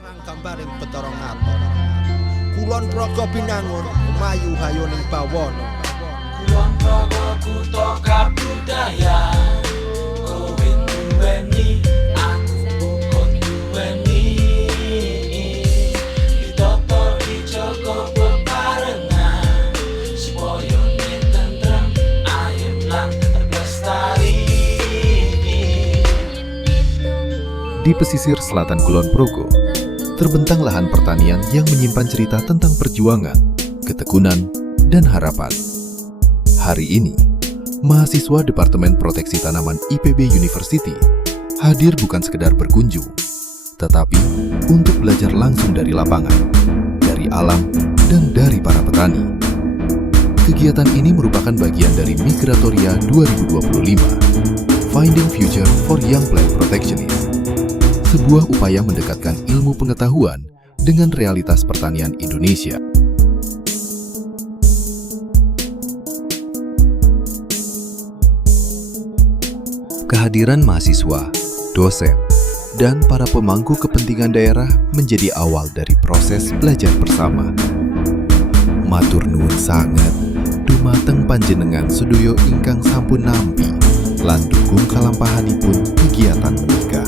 Sarang gambaring Bathara Ngaton. Kulon Praga Binangun mayu hayoning bawana. Kulon Praga kutha kabudayan. Kowe duweni, aku uga duweni. Ditata dijaga bebarengan supaya tentrem, ayem lan lestari. Di pesisir selatan Kulon Progo, terbentang lahan pertanian yang menyimpan cerita tentang perjuangan, ketekunan, dan harapan. Hari ini, mahasiswa Departemen Proteksi Tanaman IPB University hadir bukan sekedar berkunjung, tetapi untuk belajar langsung dari lapangan, dari alam, dan dari para petani. Kegiatan ini merupakan bagian dari Migratoria 2025, Finding Future for Young Plant Protectionists, sebuah upaya mendekatkan ilmu pengetahuan dengan realitas pertanian Indonesia. Kehadiran mahasiswa, dosen, dan para pemangku kepentingan daerah menjadi awal dari proses belajar bersama. Matur nuwun sanget, dumateng panjenengan sedaya ingkang sampun nampi lan dukung kalampahanipun kegiatan menika.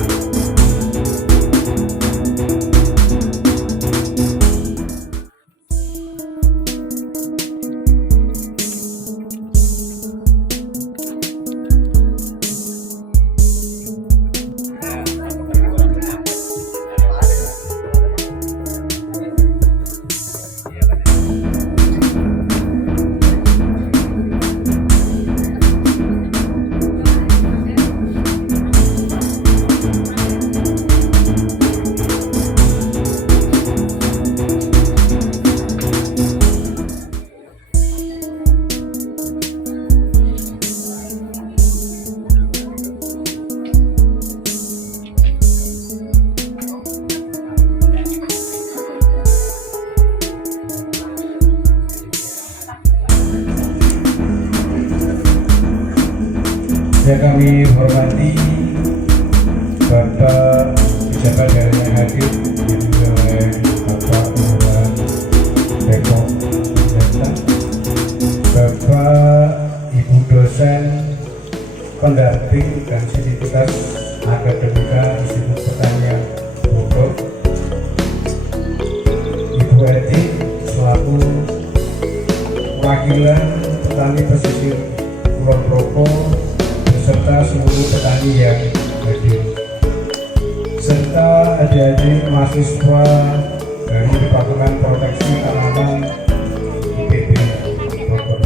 Yang kami hormati Bapak pejabat daerah yang hadir, yaitu oleh Bapak Lurah Depok Jateng, Bapak Ibu dosen pendamping dan sivitas akademika Institut Pertanian Bogor, Ibu Eti selaku wakilan petani pesisir Kulon Progo, serta seluruh petani yang hadir, serta adik-adik mahasiswa dari Departemen Proteksi Tanaman IPB Bogor.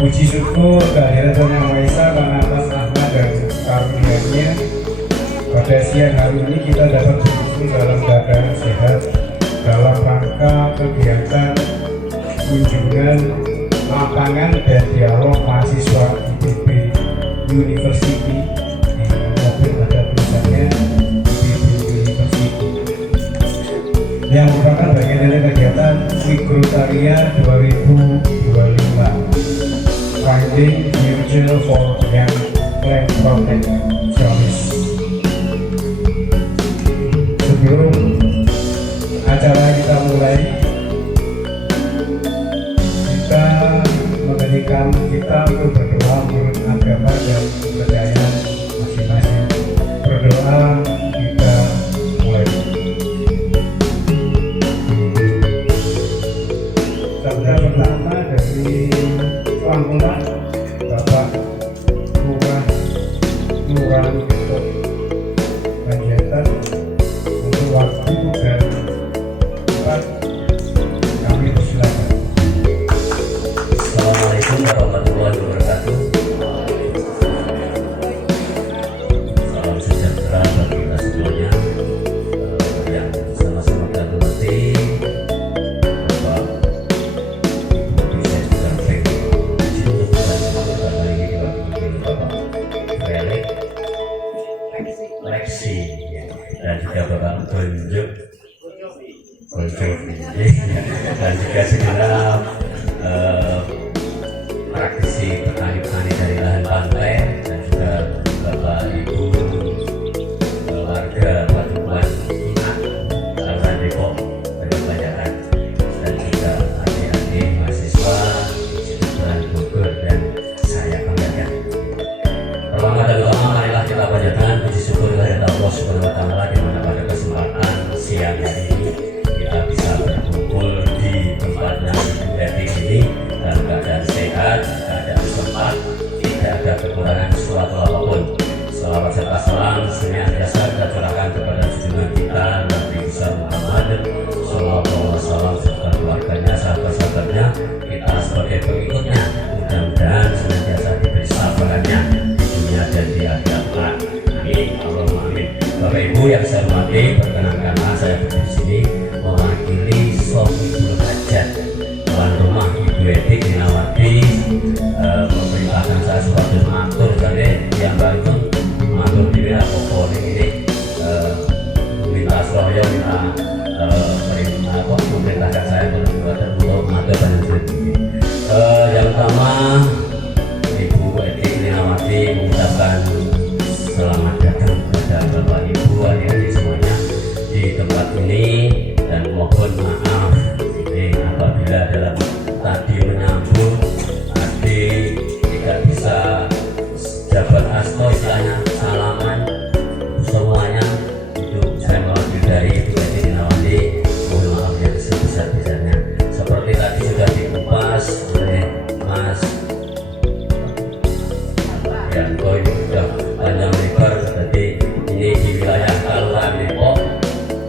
Puji syukur kehadiran Yang Maha Esa karena atas rahmat dan karunia-Nya pada siang hari ini kita dapat berkumpul dalam keadaan sehat dalam rangka kegiatan kunjungan lapangan dan dialog mahasiswa IPB University di mobil pada tulisannya IPB University yang merupakan bagian dari kegiatan Migratoria 2025 Finding Future for Young Plant Protectionists. Sebelum acara kita mulai, kita untuk berdoa menurut agama dan kepercayaan masing-masing. Berdoa kita mulai. Sabda pertama dari Pangkulan Bapak Lurah Depok Panjaitan untuk waktu dan tempat kami persilakan. Assalamualaikum warahmatullahi wabarakatuh. Salam sejahtera bagi kita semuanya yang sama-sama kita hormati Bapak Ibu dosen pendamping Institut dan hari ini kita dipimpin Bapak Felix Lexi dan juga Bapak Bonjo dan juga segenap praktisi petani-petani dari lahan pantai dan juga Bapak Ibu warga Batu Kuas ada kekurangan sesuatu apapun. Selawat serta salam senantiasa kita curahkan kepada junjungan kita Nabi besar Muhammad Sallallahu Alaihi Wasallam serta keluarganya, sahabat-sahabatnya, kita sebagai pengikutnya. Mudah-mudahan senantiasa diberi sabarannya di dunia dan di akhirat kelak. Amin. Allahumma amin. Bapak Ibu yang saya hormati, perkenankanlah saya berdiri di sini mewakili Sohibul Hajat, tuan rumah Ibu Eti Dinawati, memerintahkan saya sebagai matur dari yang baru matur diri apa ini minta sohyo minta memerintahkan saya untuk matur dan yang pertama Ibu Eti Dinawati mengucapkan selamat datang kepada Bapak Ibu adik-adik semuanya di tempat ini dan mohon maaf ini apabila dalam tadi menyambut adik tidak bisa jabat asto istilahnya salaman semuanya itu saya mewakili dari Ibu Eti Dinawati, mohon maaf yang sebesar-besarnya. Seperti tadi sudah dikupas oleh Mas Yanto, ini sudah panjang lebar. Jadi ini di wilayah Kaluan Depok,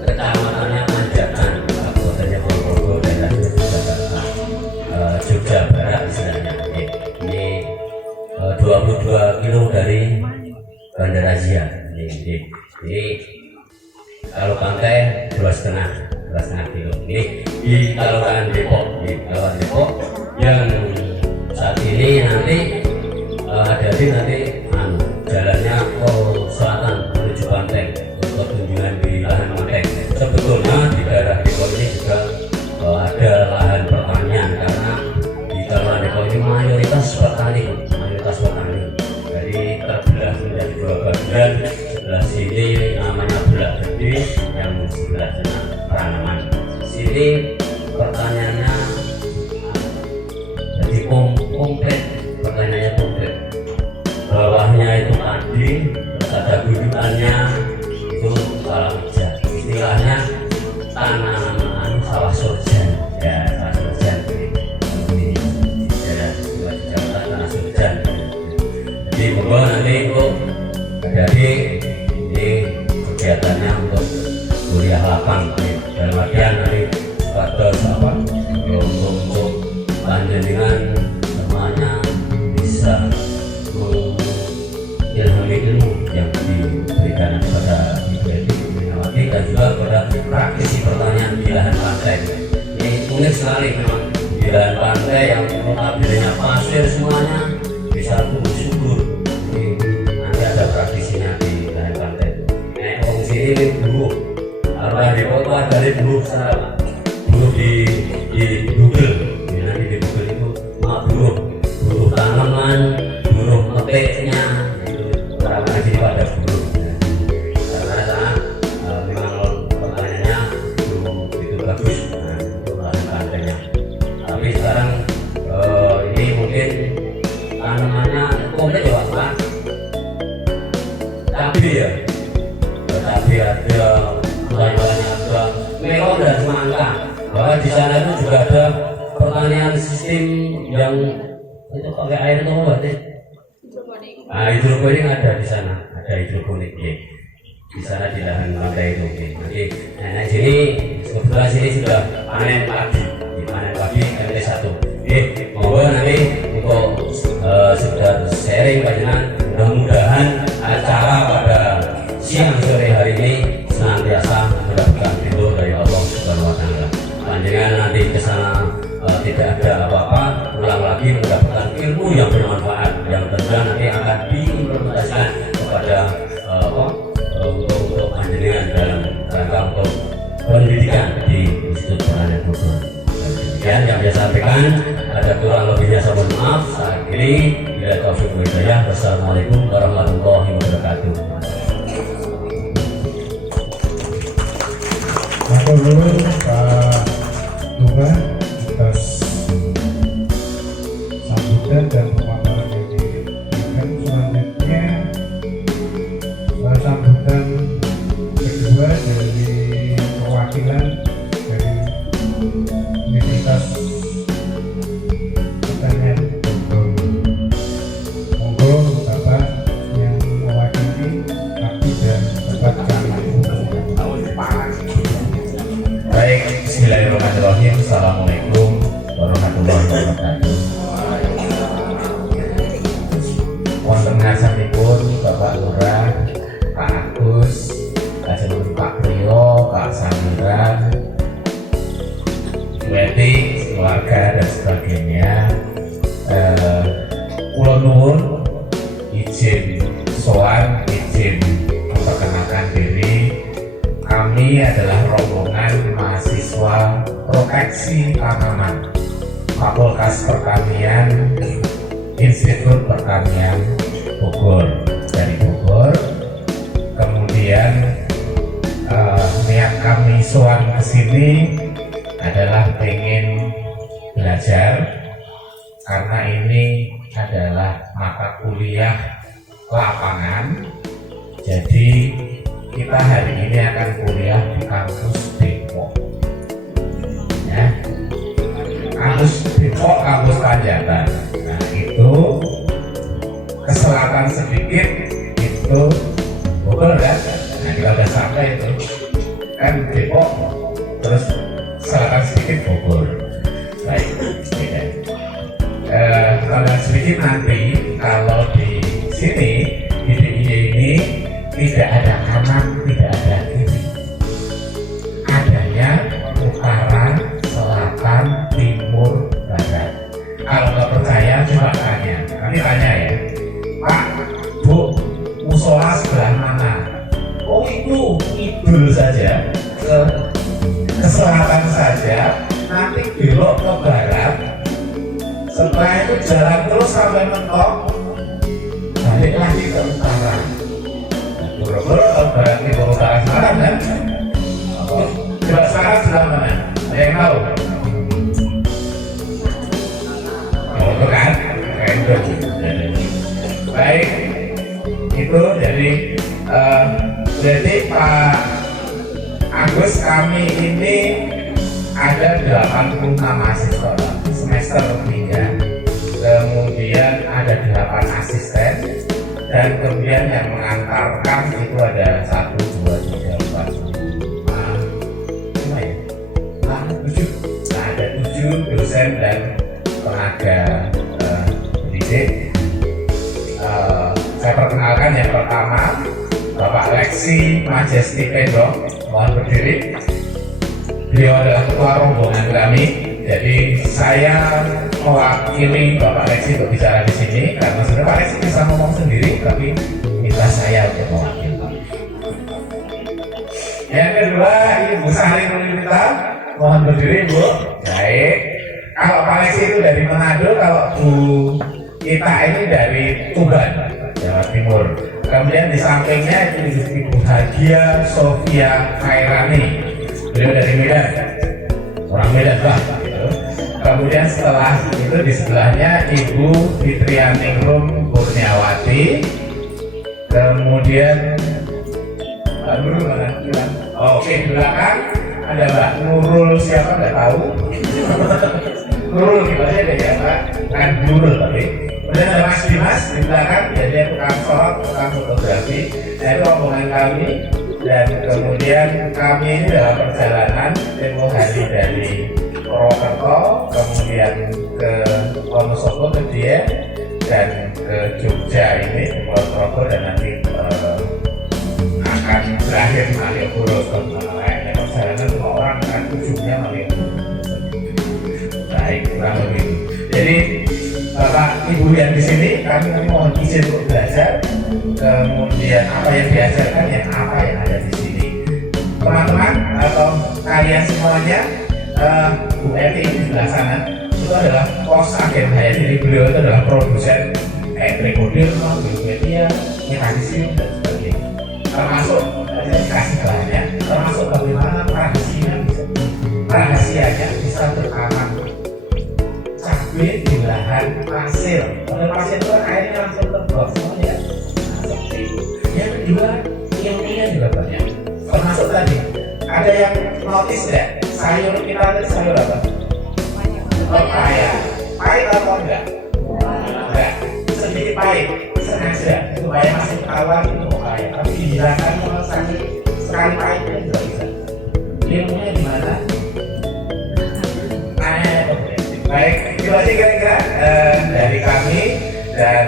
kecamatannya Manjakan, kabupatennya Ponorogo, daerahnya Jogja Barat istilahnya. Ini 22 kilo dari Bandar Asia. Ini kalau pantai 2,5 kilo. Ini di Kaluan Depok, yang saat ini nanti nanti jalannya ke selatan menuju pantai untuk kunjungan di lahan pantai. Sebetulnya di daerah Depok ini juga ada lahan pertanian karena di Kaluan Depok ini mayoritas petani. Jadi terbelah menjadi dua bagian, sebelah sini namanya Belah Gede, yang sebelah sana Ranaman. Sini pertanyaannya jadi komplit, pertanyaannya komplit. Bawahnya itu padi, terus ada gundukannya itu sawah hijau. Istilahnya tanaman sawah surjan, ya sawah surjan. Ini ya tanah surjan. Jadi monggo nanti untuk jadi ini kegiatannya untuk kuliah lapang dalam artian nanti pada apa untuk panjenengan semuanya bisa ilmu yang diberikan kepada Ibu Eti Dinawati dan juga kepada praktisi pertanian di lahan pantai. Ini unik sekali memang di lahan pantai yang notabene pasir semuanya bisa tumbuh subur. Nanti ada praktisinya di lahan pantai. Wong sini buruh, arwah di kota dari buruh sana, buruh di Google. Nanti di Google itu buruh tanaman, buruh meteknya. Orang-orang sini pada buruh karena sana memang pertanyaannya belum begitu bagus untuk lahan pantainya. Tapi sekarang ini mungkin tanamannya komplit ya Pak. Cabai ya, cabai ada, mulai-mulainya ada melon dan semangka. Bahwa di sana itu juga ada pertanian sistem yang itu pakai air itu apa sih? Nah, hidroponik ada di sana, ada hidroponik ya. Di sana di lahan pantai itu. Nanti sini kebetulan sini sudah panen pagi MT1. Monggo nanti untuk sekedar sharing panjenengan, mudah-mudahan acara pada siang sore hari ini senantiasa mendapatkan ridho dari Allah Subhanahu wa taala. Panjenengan nanti ke sana tidak ada apa-apa, pulang lagi mendapatkan ilmu yang bermanfaat yang tentunya nanti akan diimplementasikan kepada untuk panjenengan dalam rangka untuk pendidikan di Institut Pertanian Bogor. Demikian yang saya sampaikan, ada kurang lebihnya saya mohon maaf. Saya akhiri, bila taufiq wal hidayah. Wassalamualaikum warahmatullahi wabarakatuh. Matur nuwun Pak Lurah atas sambutan dan pemaparan yang diberikan. Selanjutnya sambutan kedua dari perwakilan dari Universitas Pertanian Bogor. Monggo izin soal, izin memperkenalkan diri. Kami adalah rombongan mahasiswa proteksi tanaman Fakultas Pertanian Institut Pertanian Bogor, dari Bogor. Kemudian niat kami soal ke sini adalah pengen belajar, karena ini adalah mata kuliah lapangan. Jadi kita hari ini akan kuliah di kampus Depok, ya. Kampus Depok, kampus Panjatan. Nah itu ke selatan sedikit itu Bogor kan. Nah kita udah sampai itu kan Depok, terus selatan sedikit Bogor. Baik, ya. Kalau sedikit nanti kalau di sini di DIY ini tidak ada kanan, tidak ada kiri, adanya utara, selatan, timur, barat. Kalau nggak percaya coba tanya, kami tanya ya, Pak, Bu, musola sebelah mana? Oh itu kidul saja, ke selatan saja, nanti belok ke barat. Setelah itu jalan terus sampai mentok, balik lagi ke utara. Buru-buru ke barat, timur, utara, selatan kan? Coba sekarang sebelah mana? Ada yang tahu? Oh itu kan? Baik, itu jadi Pak Agus, kami ini ada 86 mahasiswa semester 3, kemudian ada 8 asisten, dan kemudian yang mengantarkan itu ada 1, 2, 3, 4, 5 ya? 7. Nah, ada 7 dosen dan tenaga pendidik. Saya perkenalkan yang pertama Bapak Lexi Majesti Pendong, mohon berdiri. Beliau adalah ketua rombongan kami. Jadi saya mewakili Bapak Lexi untuk bicara di sini, karena sebenarnya Pak Lexi bisa ngomong sendiri, tapi minta saya untuk mewakili. Yang kedua, Ibu Sari Nurita, mohon berdiri Bu. Baik. Kalau Pak Lexi itu dari Manado, kalau Bu Ita ini dari Tuban, Jawa Timur. Kemudian di sampingnya itu Ibu Hadia Sofia Khairani, beliau dari Medan, orang Medan lah. Kemudian setelah itu di sebelahnya Ibu Fitrianingrum Kurniawati. Kemudian Mbak Nurul mana? Oke, di belakang ada Mbak Nurul, siapa nggak tahu? Nurul gimana ya deh ya Mbak? Kan Nurul tapi. Kemudian ada Mas Dimas di belakang, jadi tukang sorot, tukang fotografi. Nah itu rombongan kami. Dan kemudian kami ini dalam perjalanan tempoh hari dari Purwokerto, kemudian ke Wonosobo, ke Dieng, dan ke Jogja ini, ke Purwokerto, dan nanti akan berakhir Malioboro. Layaknya perjalanan semua orang kan ujungnya Malioboro. Baik, kurang lebih. Jadi Bapak Ibu yang di sini, kami mohon izin untuk belajar. Kemudian apa yang diajarkan, yang apa yang ada di sini. Teman-teman atau kalian semuanya, Bu Eti di sebelah sana itu adalah pos agen saya. Jadi beliau itu adalah produsen rekorder, media, mekanisme dan sebagainya. Termasuk dikasih banyak, termasuk bagaimana rahasianya bisa bertanam cabai di lahan pasir. Pada pasir itu airnya langsung terbuang semuanya. Yang kedua, ilmunya juga banyak. Termasuk tadi, ada yang notice ya, sayur kita tadi sayur apa? Pepaya. Pahit atau enggak? Enggak. Sedikit pahit, sengaja supaya masih awal itu pepaya. Tapi dihilangkan kalau sakit sekali pahitnya juga bisa. Ilmunya di mana? Baik, itu aja kira-kira dari kami, dan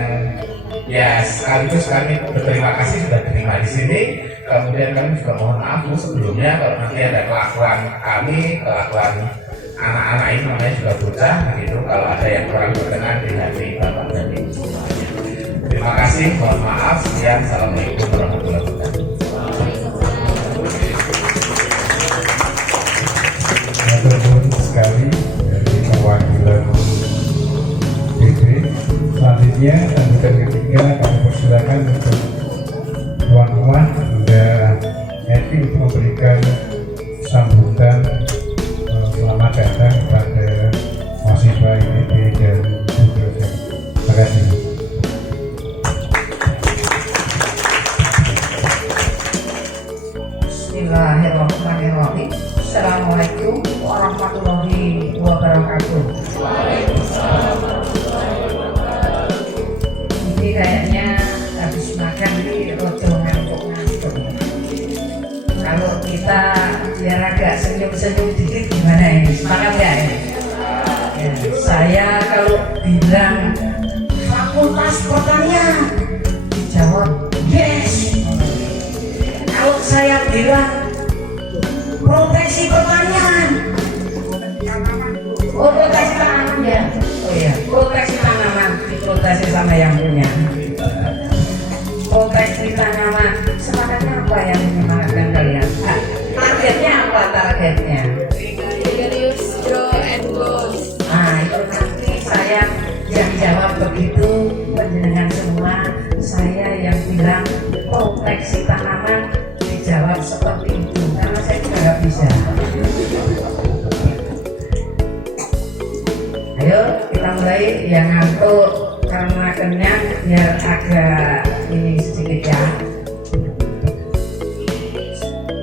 ya sekaligus kami berterima kasih sudah diterima di sini. Kemudian kami juga mohon maaf sebelumnya kalau nanti ada kelakuan kami, kelakuan anak-anak ini namanya juga bocah begitu, kalau ada yang kurang berkenan di hati Bapak dan Ibu semuanya. Terima kasih, mohon maaf. Sekian, assalamualaikum warahmatullahi wabarakatuh. Terima sekali dari perwakilan DP. Selanjutnya sambutan ketiga kami persilakan untuk Wan Bunda Eti untuk memberikan sambutan selamat datang kepada mahasiswa ITB dan Bu dosen. Terima kasih. Bismillahirrahmanirrahim. Assalamualaikum warahmatullahi wabarakatuh. Ini kayaknya habis makan di rodo ngantuk-ngantuk. Kalau kita biar agak senyum-senyum dikit gimana ini? Semangat ya ini? Ya, saya kalau bilang Fakultas Pertanian dijawab yes. Kalau saya bilang proteksi pertanian, oh proteksi tanaman ya, oh iya proteksi tanaman, diproteksi sama yang punya. Proteksi tanaman, semangatnya apa yang menyemangatkan kalian? Targetnya apa targetnya? Serius, grow and goals. Nah itu nanti saya yang jawab begitu, penjenengan semua, saya yang bilang proteksi tanaman dijawab seperti itu, karena saya juga nggak bisa. Ayo kita mulai, yang ngantuk karena kenyang biar agak ini sedikit ya.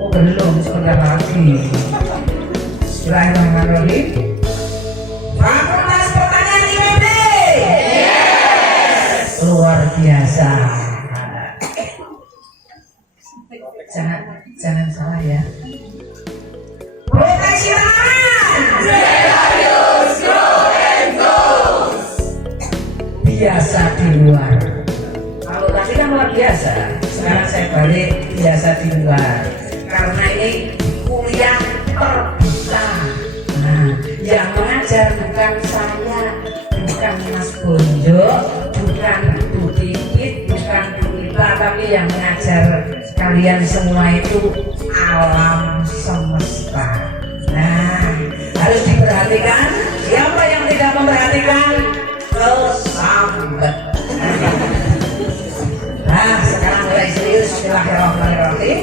Oh belum, sebentar lagi. Bismillahirrahmanirrahim. Fakultas Pertanian IPB. Yes. Luar biasa. Jangan salah ya. Proteksi tanaman. Serius, grow and goals. Biasa di luar. Kalau tadi kan luar biasa, sekarang saya balik biasa di luar. Karena ini kuliah terbuka. Nah, yang mengajar bukan saya, bukan Mas Bonjo, bukan Bu Pipit, bukan Bu Ita, tapi yang mengajar kalian semua itu alam semesta. Nah, harus diperhatikan. Siapa yang tidak memperhatikan, kesambet. Nah, sekarang mulai serius. Bismillahirrahmanirrahim.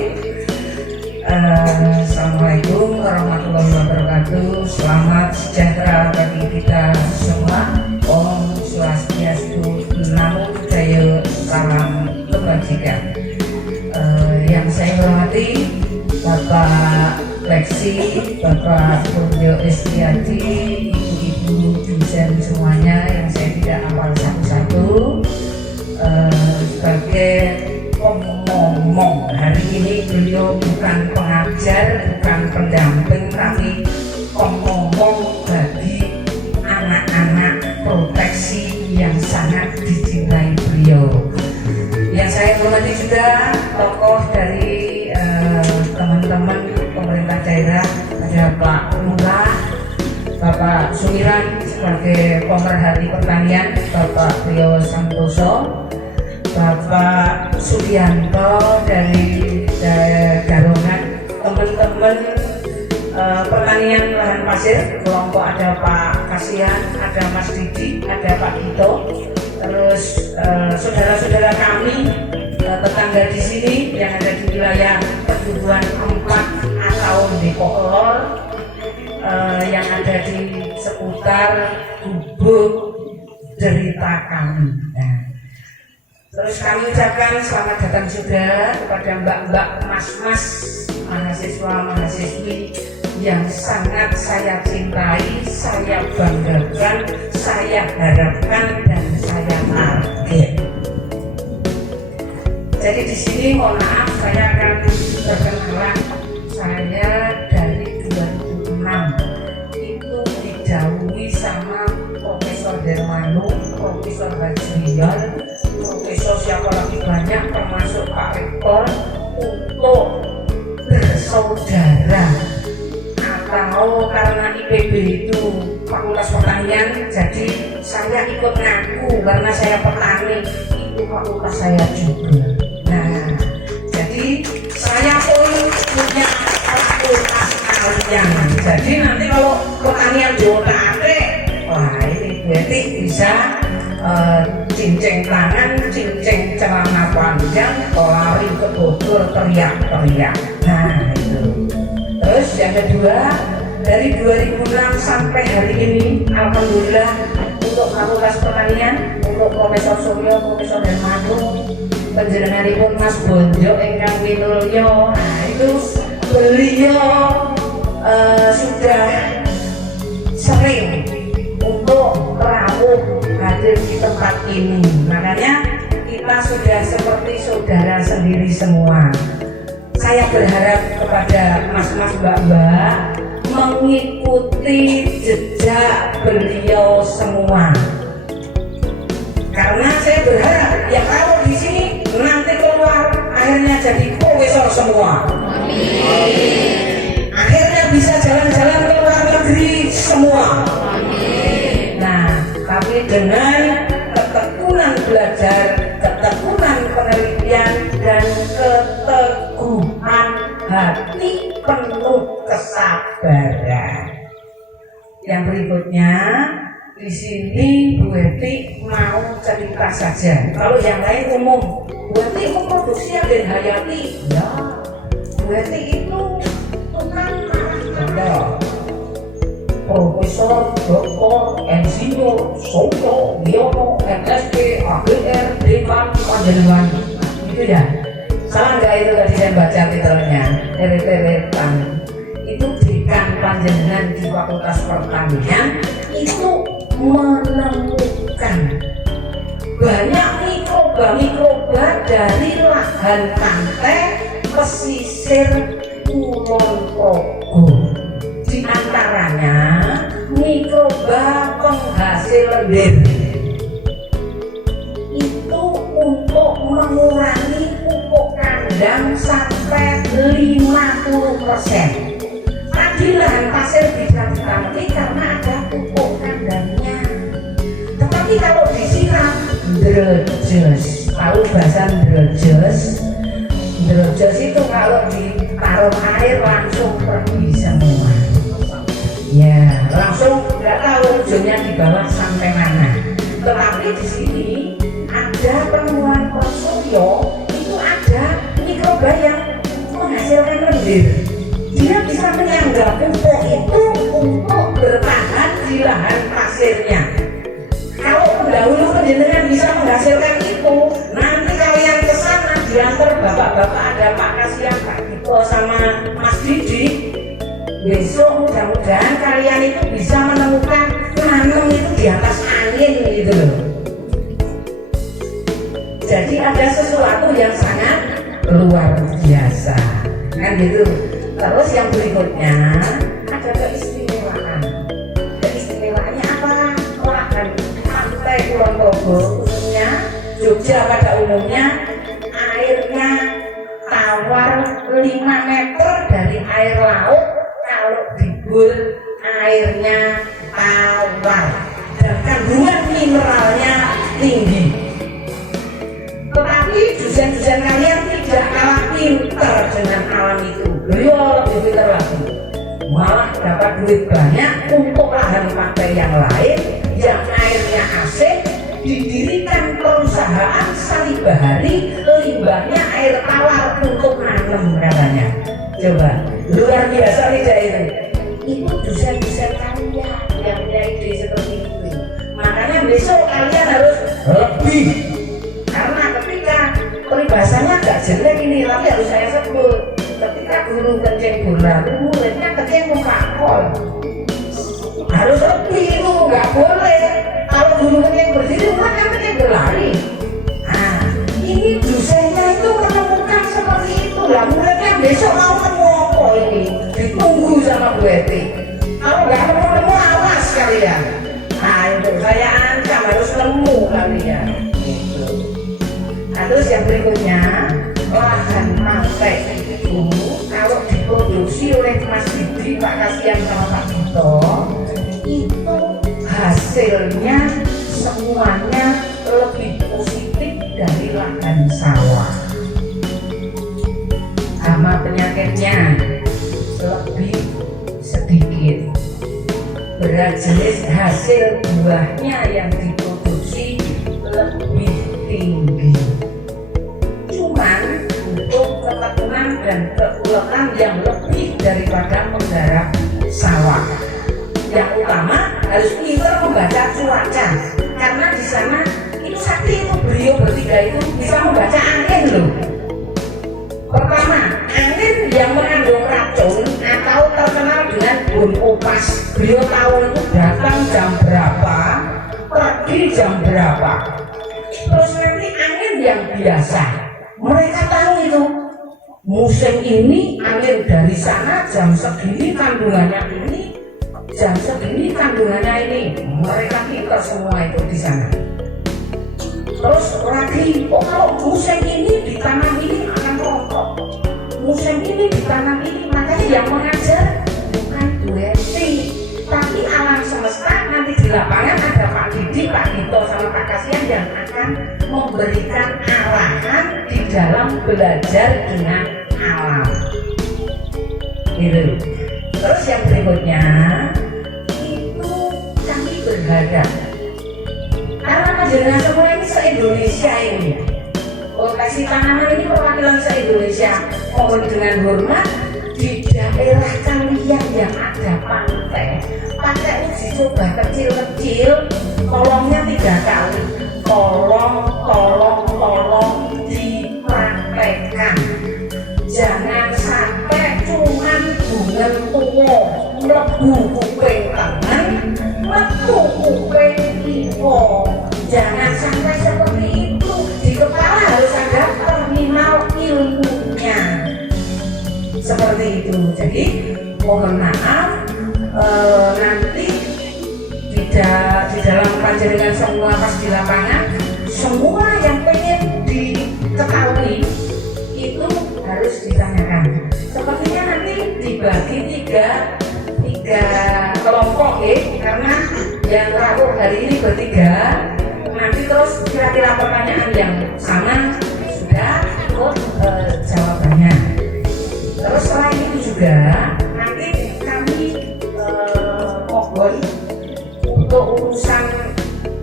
Assalamualaikum warahmatullahi wabarakatuh. Selamat sejahtera bagi kita semua. Om Swastiastu, Namo Buddhaya, salam kebajikan. Yang saya hormati Bapak Leksi, Bapak Puryo Estiati, ibu-ibu dosen semuanya yang saya tidak hafal satu-satu. Sebagai pengomong hari ini, beliau bukan pengajar, bukan pendamping, tapi pengomong bagi anak-anak proteksi yang sangat dicintai beliau. Yang saya hormati juga tokoh dari teman-teman pemerintah daerah, ada Pak Lurah, Bapak Sumiran sebagai pemerhati pertanian, Bapak Rio Santoso, Bapak Sugianto dari Garongan, teman-teman pertanian lahan pasir kelompok, ada Pak Kasihan, ada Mas Didi, ada Pak Gito, terus saudara-saudara kami tetangga di sini yang ada di wilayah perguruan 4 atau Depok Lor, yang ada di seputar gubuk derita kami. Nah, terus kami ucapkan selamat datang juga kepada mbak-mbak, mas-mas, mahasiswa-mahasiswi yang sangat saya cintai, saya banggakan, saya harapkan, dan saya target. Jadi di sini mohon maaf, saya akan perkenalan. Saya dari 2006 itu didahului sama Profesor Dermanu, Profesor Bajrian, Profesor siapa lagi banyak, termasuk Pak Rektor, untuk bersaudara. Atau karena IPB itu Fakultas Pertanian, jadi saya ikut ngaku karena saya petani, itu fakultas saya juga. Nah, jadi saya pun punya fakultas kalian. Jadi nanti kalau pertanian diotak-atik, wah ini berarti bisa cincin tangan, cincin celana panjang, lari ke Bogor teriak-teriak. Nah itu. Terus yang kedua, dari 2006 sampai hari ini, alhamdulillah untuk Fakultas Pertanian, untuk Profesor Suryo, Profesor Hermanto, panjenenganipun Mas Bonjo ingkang winulya. Nah itu beliau sudah sering untuk rawuh hadir di tempat ini. Makanya kita sudah seperti saudara sendiri semua. Saya berharap kepada mas-mas mbak-mbak mengikuti jejak beliau semua. Karena saya berharap ya kalau di sini nanti keluar akhirnya jadi profesor semua. Akhirnya bisa jalan-jalan ke luar negeri semua. Nah, tapi dengan ketekunan belajar, ketekunan penelitian, dan keteguhan hati penuh kesabaran. Yang berikutnya, di sini Bu Eti mau cerita saja. Kalau yang lain umum, Bu Eti memproduksi Aden Hayati. Ya, Bu Eti itu tukang marah. Profesor, Doktor, Insinyur, Soto, Wiono, MSc, ABR, Dekan, Panjenengan. Itu ya. Salah nggak itu tadi saya baca titelnya? Eret-eretan. Itu Dekan Panjenengan di Fakultas Pertanian itu menemukan banyak mikroba dari lahan pantai pesisir Kulon Progo. Di antaranya mikroba penghasil lendir itu untuk mengurangi pupuk kandang sampai 50%. Tadi lahan pasir bisa ditanami karena ada pupuk kandangnya. Tetapi kalau disiram droges, tahu bahasa droges? Droges itu kalau ditaruh air langsung pergi semua. Ya, langsung nggak tahu ujungnya di bawah sampai mana. Tetapi di sini ada penemuan Prof. Suryo, itu ada mikroba yang menghasilkan lendir. Dia bisa menyangga pupuk itu untuk bertahan di lahan pasirnya. Kalau pendahulu penjenengan bisa menghasilkan itu, nanti kalian kesana diantar bapak-bapak, ada Pak Kasian, Pak Dito sama Mas Didi. Besok mudah-mudahan kalian itu bisa menemukan nanam itu di atas angin gitu loh. Jadi ada sesuatu yang sangat luar biasa kan gitu. Terus yang berikutnya ada keistimewaan. Keistimewaannya apa? Lahan pantai Kulon Progo khususnya Jogja pada umumnya airnya tawar 5 meter dari air laut. Kalau dibul airnya tawar dan kandungan mineralnya tinggi. Tetapi dosen-dosen kalian tidak kalah pintar dengan alam itu. Beliau lebih pintar lagi, malah dapat duit banyak untuk lahan pantai yang lain yang airnya asing. Didirikan perusahaan Salibahari, limbahnya air tawar untuk nanam katanya. Coba, luar biasa tidak itu? Itu dosen-dosen kalian yang punya ide seperti itu. Makanya besok kalian harus lebih. Karena ketika peribahasanya agak jelek ini, tapi harus saya sebut. Ketika guru kencing bola, muridnya kencing mempakol. Harus lebih itu, nggak boleh. Kalau guru kencing berdiri, muridnya kencing berlari. Nah, ini dosennya itu menemukan seperti itu. Lah muridnya besok mau nemu apa ini? Ditunggu sama Bu Eti. Kalau nggak nemu awas kalian. Nah, itu saya ancam harus nemu kalian. Gitu. Nah, terus yang berikutnya, lahan pantai itu kalau diproduksi oleh Mas Didi, Pak Kasian sama Pak Dito, itu hasilnya semuanya lebih positif dan sawah. Hama penyakitnya lebih sedikit. Berat jenis hasil buahnya yang diproduksi lebih tinggi. Cuman butuh ketekunan dan keuletan yang lebih daripada menggarap sawah. Yang utama harus pintar membaca cuaca, karena di sana itu sakti itu beliau bertiga itu bisa membaca angin loh. Pertama, angin yang mengandung racun atau terkenal dengan bun upas. Beliau tahu itu datang jam berapa, pergi jam berapa. Terus nanti angin yang biasa, mereka tahu itu musim ini angin dari sana jam segini kandungannya ini, jam segini kandungannya ini. Mereka pintar semua itu di sana. Terus lagi, oh kalau musim ini di tanah ini akan rontok, musim ini di tanah ini. Makanya yang mengajar bukan Bu Henti, tapi alam semesta. Nanti di lapangan ada Pak Didi, Pak Dito, sama Pak Kasian yang akan memberikan arahan di dalam belajar dengan alam. Gitu. Terus yang berikutnya itu kami berhadap, karena panjenengan semua ini se-Indonesia ini. Lokasi tanaman ini perwakilan se-Indonesia. Mohon dengan hormat, di daerah kalian yang ada pantai, pakai uji coba kecil-kecil, tolongnya 3 kali. Tolong dipraktekkan. Jangan sampai cuman bunga tua, mlebu kuping kanan, mlebu kuping kiwa. Jangan sampai seperti itu. Di kepala harus ada terminal ilmunya. Seperti itu. Jadi mohon maaf, nanti di dalam panjenengan semua pas di lapangan, semua yang pengen diketahui itu harus ditanyakan. Sepertinya nanti dibagi tiga kelompok ya, karena yang terakhir hari ini bertiga. Nanti terus kira-kira pertanyaan yang sama sudah ikut jawabannya. Terus selain itu juga nanti kami mohon untuk urusan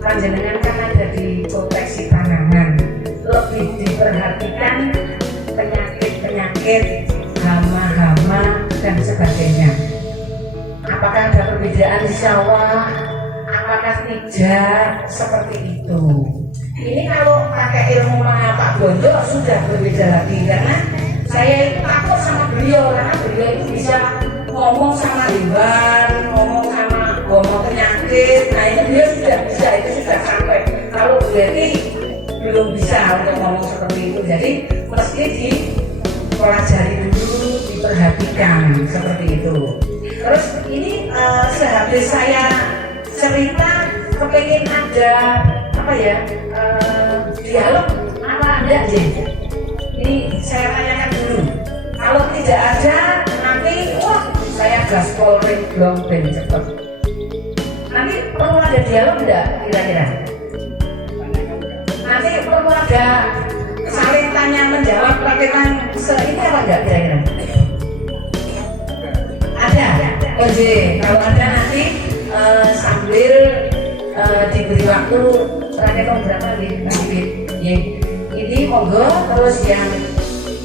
panjenengan kan ada di proteksi tanaman, lebih diperhatikan penyakit, hama-hama dan sebagainya. Apakah ada perbedaan di sawah? Apakah tidak? Seperti itu. Ini kalau pakai ilmu Pak Bondo sudah berbeda lagi, karena saya itu takut sama beliau, karena beliau itu bisa ngomong sama hewan, ngomong penyakit. Nah itu beliau sudah bisa, itu sudah sampai. Kalau berarti belum bisa untuk ngomong seperti itu. Jadi mesti dipelajari dulu, diperhatikan seperti itu. Terus ini sehabis saya cerita, kepengen ada apa ya, dialog apa ada aja. Ini saya tanyakan dulu. Kalau tidak ada, nanti wah saya gaspol ring blong ben cepet. Nanti perlu ada dialog enggak kira-kira? Nanti perlu ada saling tanya menjawab pakai ini apa enggak kira-kira? Ada. Oke, kalau ada nanti sambil diberi waktu terakhir berapa nih? Ini monggo. Terus yang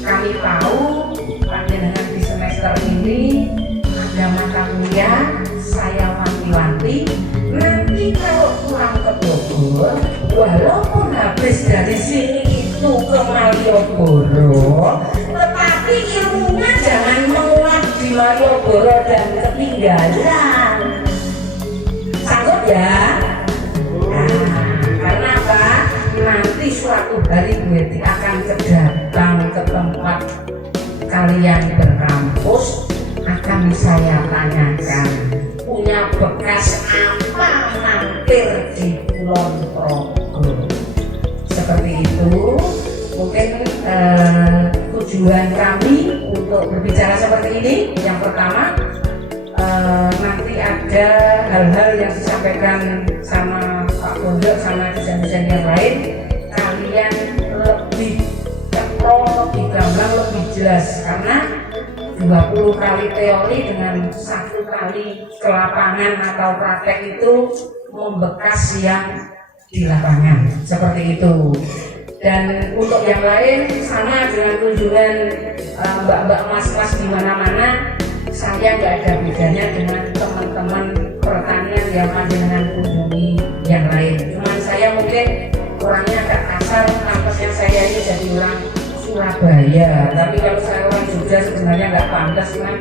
kami tahu panjenengan di semester ini ada mata kuliah, saya wanti-wanti nanti kalau pulang ke Bogor, walaupun habis dari sini itu ke Malioboro, tetapi ilmunya jangan menguap di Malioboro dan ketinggalan. Sanggup ya? Karena apa? Nanti suatu hari Bu akan datang ke tempat kalian berkampus, akan saya tanyakan punya bekas apa mampir di Kulon Progo. Seperti itu. Mungkin tujuan kami untuk berbicara seperti ini, yang pertama nanti ada hal-hal yang disampaikan sama Pak Bondo sama dosen-dosen yang lain, kalian lebih lebih gamblang, lebih jelas karena 20 kali teori dengan 1 kali ke lapangan atau praktek itu membekas yang di lapangan seperti itu. Dan untuk yang lain sama dengan kunjungan mbak-mbak mas-mas di mana-mana, saya nggak ada bedanya dengan teman-teman pertanian yang panjenengan kunjungi yang lain. Cuman saya mungkin orangnya agak kasar, nampaknya saya ini jadi orang Surabaya. Tapi kalau saya orang Jogja sebenarnya nggak pantas kan.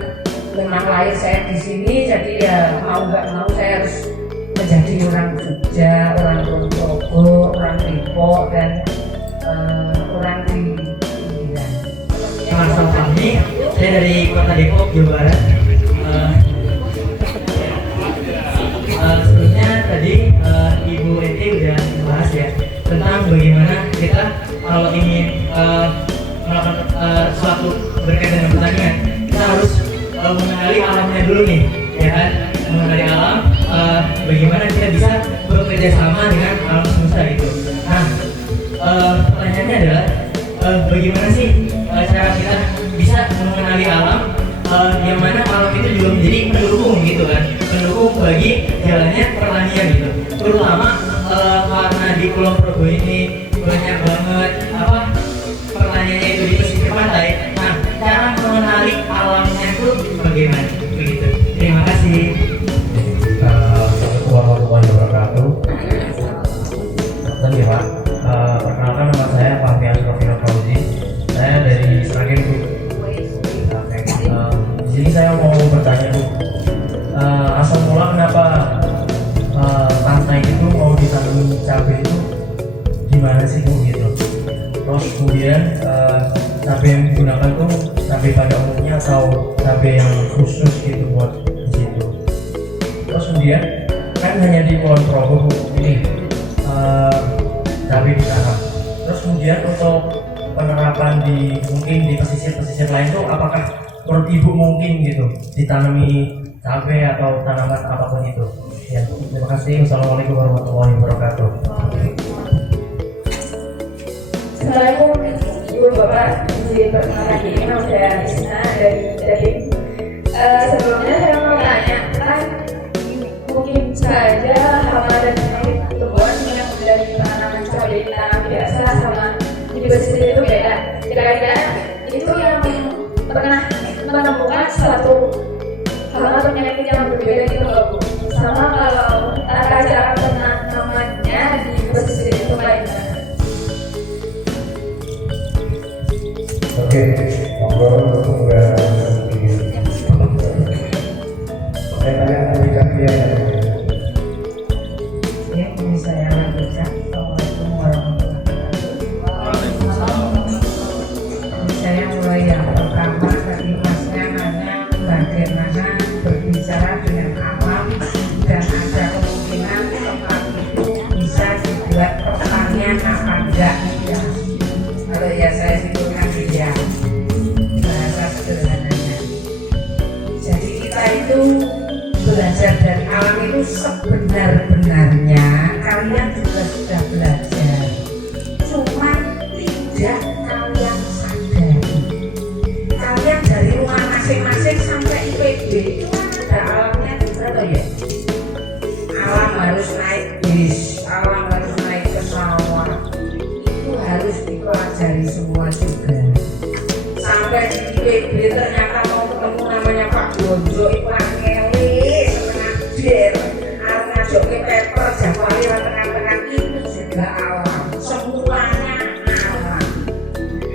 Memang lahir saya di sini, jadi ya mau nggak mau saya harus menjadi orang Jogja, orang Ponorogo, orang Depok dan orang di pinggiran. Selamat pagi, saya dari Kota Depok, Jawa Barat. Sebelumnya tadi Ibu Eti udah membahas ya tentang bagaimana kita kalau ingin melakukan suatu berkaitan dengan pertanian, kita harus mengenali alamnya dulu nih, ya kan? Mengenali alam, bagaimana kita bisa bekerja sama dengan alam semesta gitu. Nah, pertanyaannya adalah bagaimana sih cara kita bisa mengenali alam yang mana alam itu juga menjadi pendukung gitu kan, pendukung bagi jalannya pertanian gitu. Terutama karena di Kulon Progo ini banyak banget pertanyaannya itu di pesisir pantai. Nah, cara mengenali alamnya itu bagaimana begitu? Terima kasih. Assalamualaikum warahmatullahi wabarakatuh. Ya Pak, perkenalkan nama saya Fahmian Rofino Fauzi. Saya dari Sragen Bu. Di sini saya mau bertanya Bu, asal mula kenapa pantai itu mau ditanami cabai itu gimana sih Bu gitu? Terus kemudian cabai yang digunakan tuh cabai pada umumnya atau cabai yang khusus gitu buat di situ? Terus kemudian kan hanya di Kulon Progo Bu ini cabai ditanam. Terus kemudian untuk penerapan di mungkin di pesisir-pesisir lain tuh apakah menurut Ibu mungkin gitu ditanami cabai atau tanaman apapun itu? Ya, terima kasih. Wassalamualaikum warahmatullahi wabarakatuh. Assalamualaikum Ibu Bapak, izin perkenalkan diri, nama saya Isna dari sebelumnya saya mau tanya kan mungkin saja hama dan tumbuhan yang dari tanaman cabai tanam biasa sama di pesisir itu beda. Kira-kira itu yang pernah menemukan suatu hama atau penyakit yang berbeda gitu loh Bu. Sama kalau cara penanamannya di pesisir itu kayak gimana? Oke, ngobrol enggak pertanyaan berikan dia. Ya, ini saya lanjutkan. Assalamualaikum warahmatullahi wabarakatuh. Saya mulai yang pertama tadi Masnya nanya bagaimana berbicara dengan alam dan ada kemungkinan tempat itu bisa dibuat pertanian apa enggak ya. Kalau ya saya simpulkan ya bahasa sederhananya. Jadi kita itu belajar dari alam itu sebenar-benarnya kalian juga sudah belajar, cuma tidak kalian sadari. Kalian dari rumah masing-masing sampai IPB itu kan ada alamnya juga loh ya. Alam harus naik bis, alam harus naik pesawat, itu harus dipelajari semua juga. Sampai di IPB ternyata mau ketemu namanya Pak Bonjo itu angeli setengah dir, harus ngajak ke paper Jafari tengah-tengah itu juga alam, semuanya alam.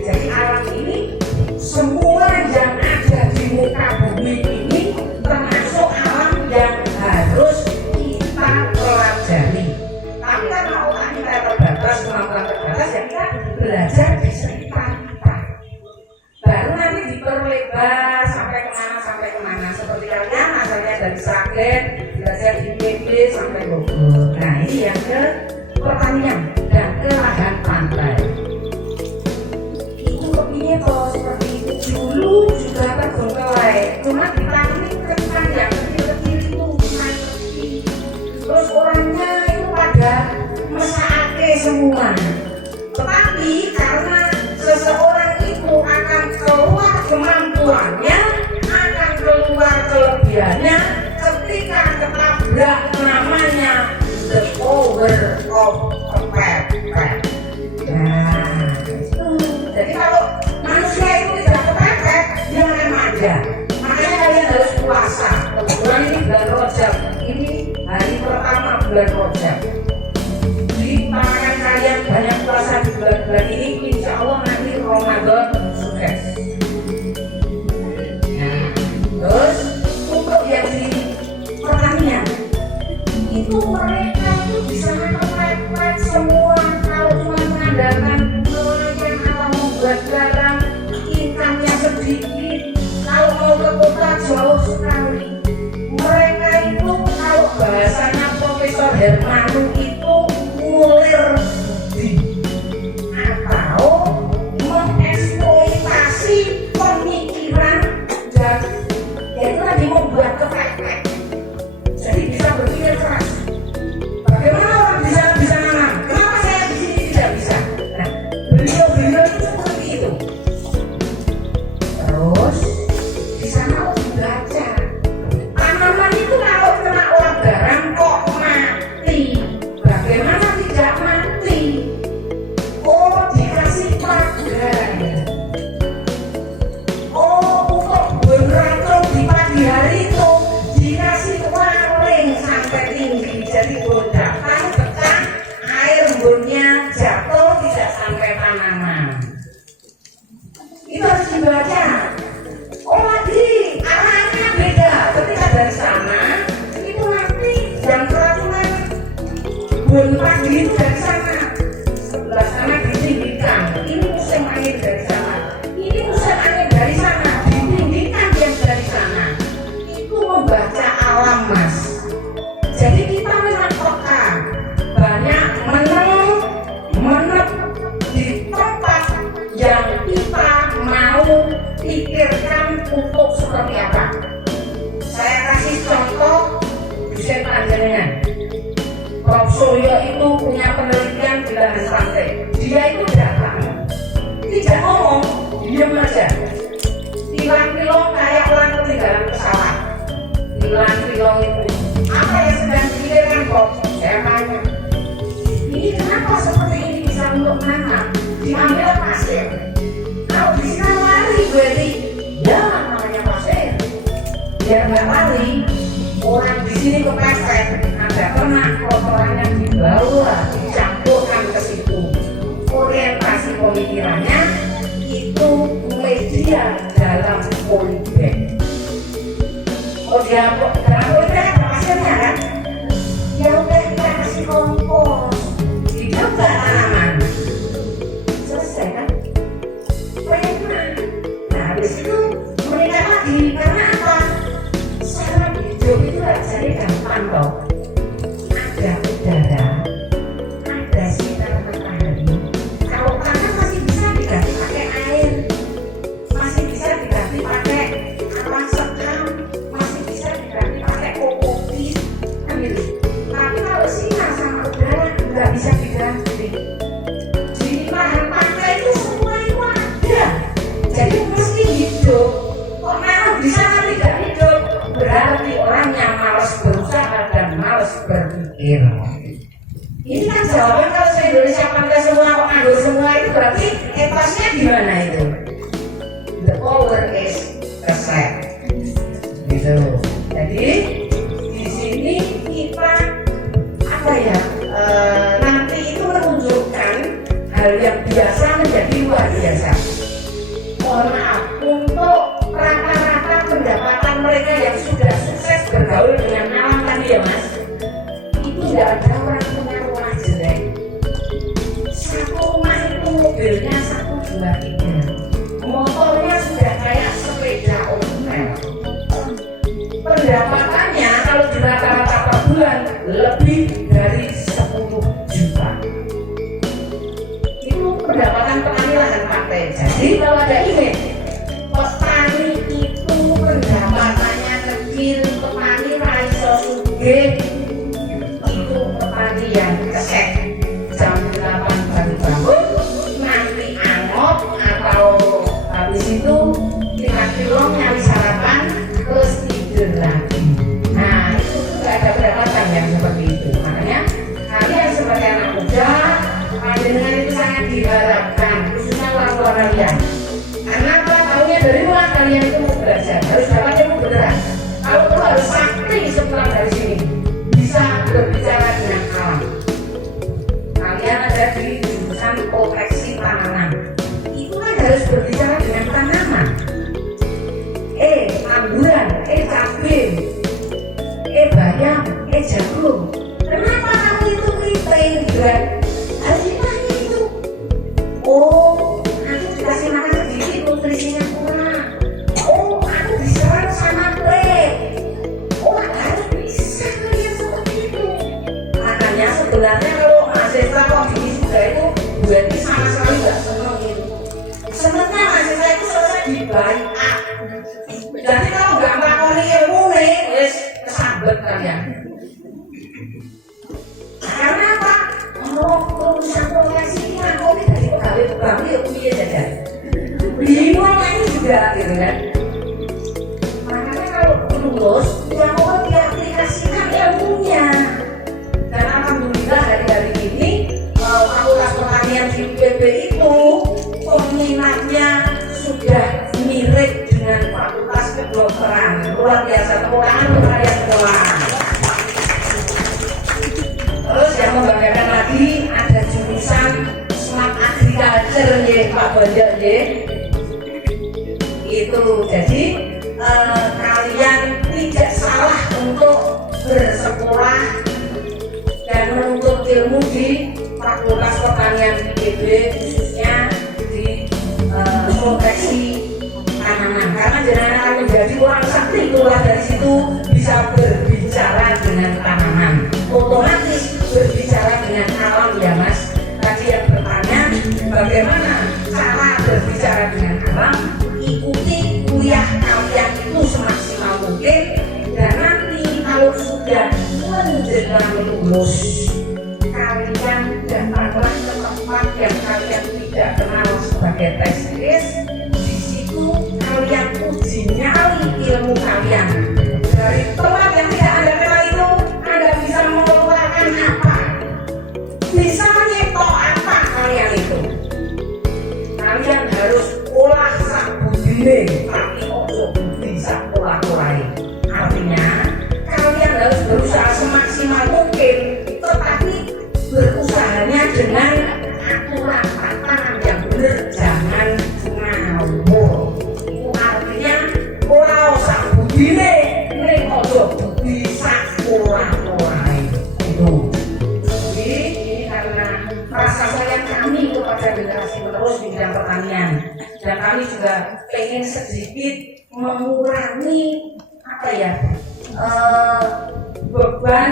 Jadi alam ini semua yang ada di muka bumi ini termasuk alam yang harus kita pelajari. Tapi karena otak kita terbatas, kemampuan terbatas, ya kita belajar di sekitar kita. Baru nanti diperlebar sampai kemana. Seperti kalian asalnya dari Sragen, belajar di IPB sampai Bogor. Nah ini yang ke pertanian dan ke lahan pantai. Itu kepingin kalau seperti itu dulu juga terbengkelai, cuma ditanami kentang yang kecil-kecil itu bukan kecil. Terus orangnya itu pada mesake semua. Tetapi karena seseorang itu bulan Rajab. Di tangan kalian banyak puasa di bulan-bulan ini, insya Allah nanti Ramadan sukses. Nah, terus untuk yang di pertanian itu mereka itu bisa mengepret semua. Kalau cuma mengandalkan nelayan atau membuat barang, income-nya sedikit. Kalau mau ke kota jauh sekali. Mereka itu kalau bahasanya Profesor Hermanu itu ngulir di atau mengeksploitasi pemikiran dan yaitu tadi membuat kepepet. Jadi bisa berpikir keras. Bagaimana orang bisa nanam? Kenapa saya di sini tidak bisa? Nah, beliau itu seperti itu. Terus di sana harus dibaca. Tanaman itu kalau kena ulat garam kok mati. Bagaimana tidak mati? Oh, dikasih pagar. Oh, untuk berangkat di pagi hari itu dikasih waring sampai tinggi. Jadi godakan pecah, air embunnya jatuh tidak sampai tanaman. Itu harus dibaca. Oh lagi arahnya beda. Ketika dari sana itu nanti jam keracunan bun pagi itu dari sana. Sebelah sana ditinggikan. Ini musim angin dari sana. Ini musim angin dari sana. Ditinggikan yang dari sana. Itu membaca alam mas. Jadi kita memang peka. Banyak menep di tempat yang kita mau pikirkan untuk seperti apa. Saya kasih contoh dosen panjenengan. Prof. Suryo itu punya penelitian di lahan pantai. Dia itu datang, tidak ngomong, diam aja. Tilang-tilang kayak orang ketinggalan pesawat. Tilang-tilang itu apa yang sedang dipikirkan Prof? Saya tanya. Ini kenapa seperti ini bisa untuk menanam? Diambil pasir. Kalau di sini lari berarti ya namanya pasir. Biar nggak lari, orang di sini kepepet. Ada pernah kotorannya dibawa, dicampurkan ke situ. Orientasi pemikirannya itu media dalam polybag. Oh dia dalam polybag ada pasirnya kan? Ya udah kita kasih kompos. Hidup nggak tanaman? Selesai kan? Nah, habis itu meningkat lagi karena apa? Saraf hidup itu jadi gampang toh. Ada udara, ada sinar matahari. Kalau tanah masih bisa diganti pakai air, masih bisa diganti pakai apa sekam, masih bisa diganti pakai kokopit, kan gitu. Tapi kalau sinar sama udara nggak bisa diganti. Di lahan pantai itu semua itu ada. Jadi mesti hidup. Kok nanam di sana tidak hidup? Berarti orangnya malas berusaha dan malas berpikir. Ini kan jawaban kalau se-Indonesia pantai semua kok nganggur semua itu berarti etosnya gimana itu? The power is the set. Gitu. Jadi di sini kita apa ya? Nanti itu menunjukkan hal yang biasa menjadi luar biasa. Mohon maaf untuk rata-rata pendapatan mereka yang sudah sukses bergaul dengan alam tadi ya mas, itu tidak ada orang punya rumah jelek. Satu rumah itu mobilnya 1, 2, 3, motornya sudah kayak sepeda ontel. Pendapatannya kalau di rata-rata per bulan lebih dari 10 juta. Itu pendapatan petani lahan pantai. Jadi kalau ada email, petani itu pendapatannya kecil, petani raiso suge, itu petani yang kesek jam 8 baru bangun, nanti angot atau habis itu tingkat pilong nyari sarapan, terus tidur lagi. Nah itu nggak ada pendapatan yang seperti itu. Makanya kalian sebagai anak muda, panjenengan itu sangat diharapkan, khususnya orang-orang kalian. Karena apa? Tahunya dari luar kalian itu mau belajar, harus dapat ilmu beneran. Kalau perlu harus sakti sepulang dari sini, bisa berbicara dengan harus berbicara dengan tanaman. Angguran, cabai, bayam, jagung. Kenapa kamu itu keriting gitu kan? Hasilnya itu. Oh, aku dikasih makan sedikit, nutrisinya kurang. Oh, aku diserang sama kulit. Oh, harus bisa kalian seperti itu. Makanya sebenarnya kalau mahasiswa kondisi sudah itu berarti sama sekali nggak senang itu. Senangnya mahasiswa itu selesai dibayar. Jadi kalau nggak melakoni ilmu nih, wes kesambet kalian. Karena apa? Urusan profesi ini aku dari pegawai ya punya saja. Bingung ini juga gitu kan. Makanya kalau lulus, yang mau diaplikasikan ilmunya. Dan alhamdulillah hari-hari ini Fakultas Pertanian di UPB itu peminatnya sudah mirip dengan Fakultas Kedokteran. Luar biasa, tepuk tangan untuk kalian semua. Terus yang membanggakan lagi ada jurusan Smart Agriculture ya Pak Banjar ya. Itu jadi kalian tidak salah untuk bersekolah dan menuntut ilmu di Fakultas Pertanian IPB, khususnya di proteksi tanaman. Karena jenengan akan menjadi orang sakti keluar dari situ, bisa berbicara dengan tanaman. Otomatis berbicara dengan alam ya Mas. Tadi yang bertanya bagaimana cara berbicara dengan alam, ikuti kuliah kalian itu semaksimal mungkin. Dan nanti kalau sudah menjelang lulus, kalian datanglah ke tempat yang kalian tidak kenal sebagai testis. Di situ kalian uji nyali ilmu kalian. Dari tempat yang tidak Anda kenal itu, Anda bisa mengeluarkan apa? Bisa menyetok apa kalian itu? Kalian harus olah sak budine, tapi ojo budi sak pola-polai. Artinya, kalian harus berusaha semaksimal mungkin, tetapi berusahanya dengan aturan tatanan yang benar, jangan ngawur. Itu artinya olah sak budine, ning ojo budi sak pola-polai. Itu. Jadi ini karena rasa sayang kami kepada generasi penerus di bidang pertanian, dan kami juga pengen sedikit mengurangi beban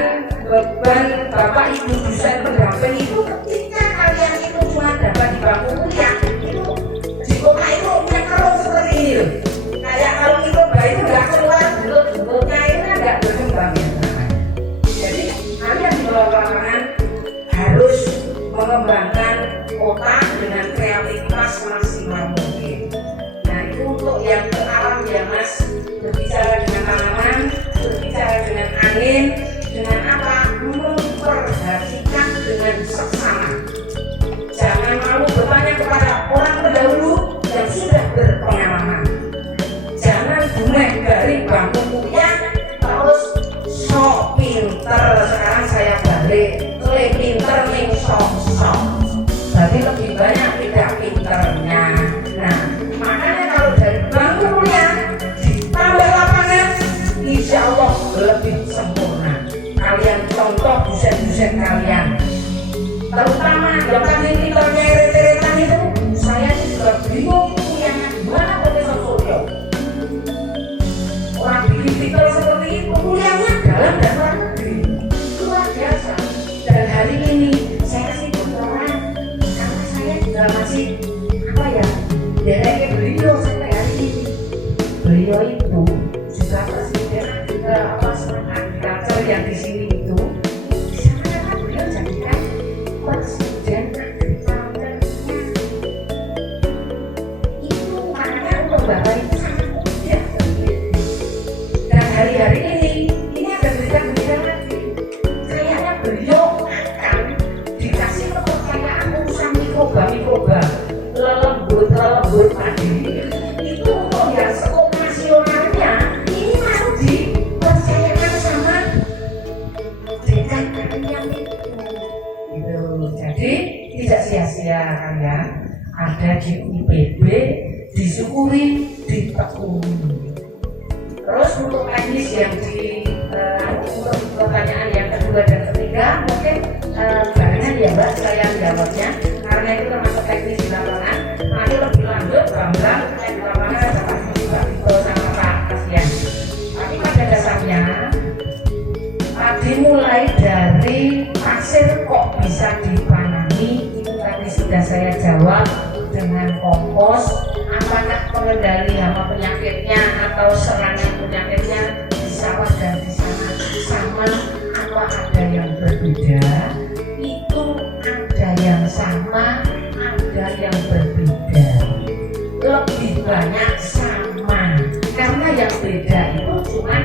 Bapak Ibu dosen pendamping itu ketika kalian itu cuma dapat di bangku kuliah itu di kota itu punya kerung seperti ini loh. Kayak kalau itu bayi itu nggak keluar bulut-bulutnya itu kan nggak berkembang ya. Jadi kalian di bawah lapangan harus mengembangkan otak dengan kreativitas maksimal mungkin. Nah itu untuk yang ke alam ya Mas, berbicara dengan tanaman, berbicara dengan angin, dengan apa? Memperhatikan dengan seksama. Jangan malu bertanya kepada orang terdahulu yang sudah berpengalaman. Jangan buneh dari bangku kuliah terus sok pinter. Sekarang saya balik, lebih pinter nih sok. Jadi lebih banyak tidak pinternya. Nah, makanya kalau dari bangku kuliah ditambah lapangan, insya Allah lebih sempurna. Kalian contoh dosen-dosen kalian, terutama yang tadi pinternya eret-eretan itu, saya juga bingung kuliahnya gimana Profesor Suryo. Orang bikin pinter seperti itu, kuliahnya dalam dan luar negeri, luar biasa. Dan hari ini saya kasih bocoran karena saya juga masih derek beliau sampai hari ini. Beliau itu juga presiden agriculture yang di sini itu. Di sana kan beliau jadikan presiden agriculture-nya. Itu makanya untuk Bapak itu sangat mudah. Dan hari-hari ini ada berita-berita lagi. Kayaknya beliau akan dikasih kepercayaan urusan mikroba. Lelembut padi itu untuk yang skop nasionalnya ini harus dipercayakan sama dekan kalian itu. Jadi tidak sia-sia kalian ada di IPB disyukuri, ditekuni. Terus untuk teknis yang untuk pertanyaan yang kedua dan ketiga mungkin barengan ya Mbak saya jawabnya karena itu termasuk teknis di lapangan. Nanti lebih lanjut Bambang di lapangan ada Pak Vito sama Pak Kasian. Tapi pada dasarnya tadi mulai dari pasir kok bisa ditanami itu tadi sudah saya jawab dengan kompos. Apakah pengendali hama penyakitnya atau serangan penyakitnya di sawah dan di sana sama atau ada yang berbeda? Itu ada yang sama, ada yang berbeda. Lebih banyak sama, karena yang beda itu cuma